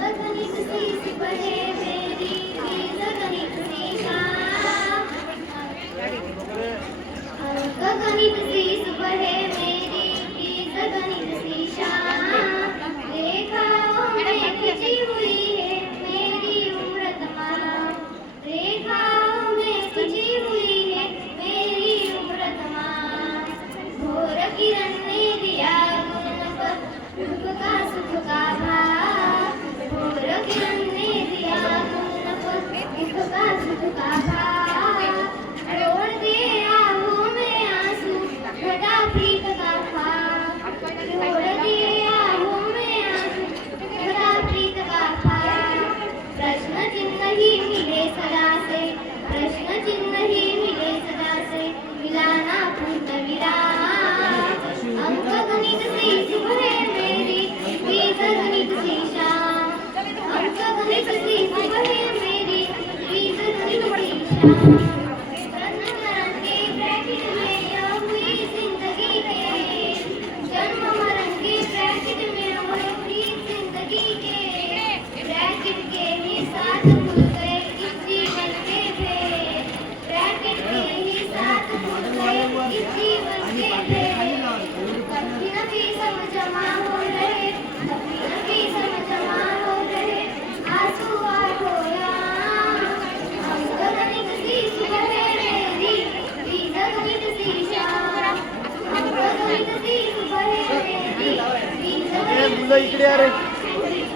गणित सी पढ़े मेरी बीज गणित सी शाम। अंक गणित सी पढ़े मेरी बीज गणित सी शाम। रेखाओं में खिंची हुई है मेरी उम्र तमाम। रेखाओं में खिंची हुई है मेरी उम्र तमाम। भोर किरण ने दिया गुण पर दुख का सुख का भाव। भोर किरण ने दिया गुण पर दुख का सुख का भाव। छोड़ दे आहों में आंसू घटा प्रीत का भाव। छोड़ दे आहों में आंसू घटा प्रीत का भाव। प्रश्न चिन्ह ही मिले सदा से, प्रश्न चिन्ह ही मिले सदा से, मिलाना पूर्ण विराम। अंक गणित सी सुबह मेरी बीज गणित सी शाम। अंक गणित सी सुबह मेरी बीज गणित सी शाम। जन्म मरण के ब्रैकेट में यह हुई जिंदगी के, जन्म मरण के ब्रैकेट में हुई जिंदगी के, ब्रैकेट के ही साथ खुल गए इस जीवन के भेद। ब्रैकेट के ही साथ खुल गए इस जीवन के भेद। कठिन भी सब जमा हो रहे, कठिन भी सब जमा हो रहे, आंसू हो राम। अंक गणित सी सुबह मेरी बीज गणित सी शाम। अंक गणित सी सुबह मेरी बीज गणित सी शाम।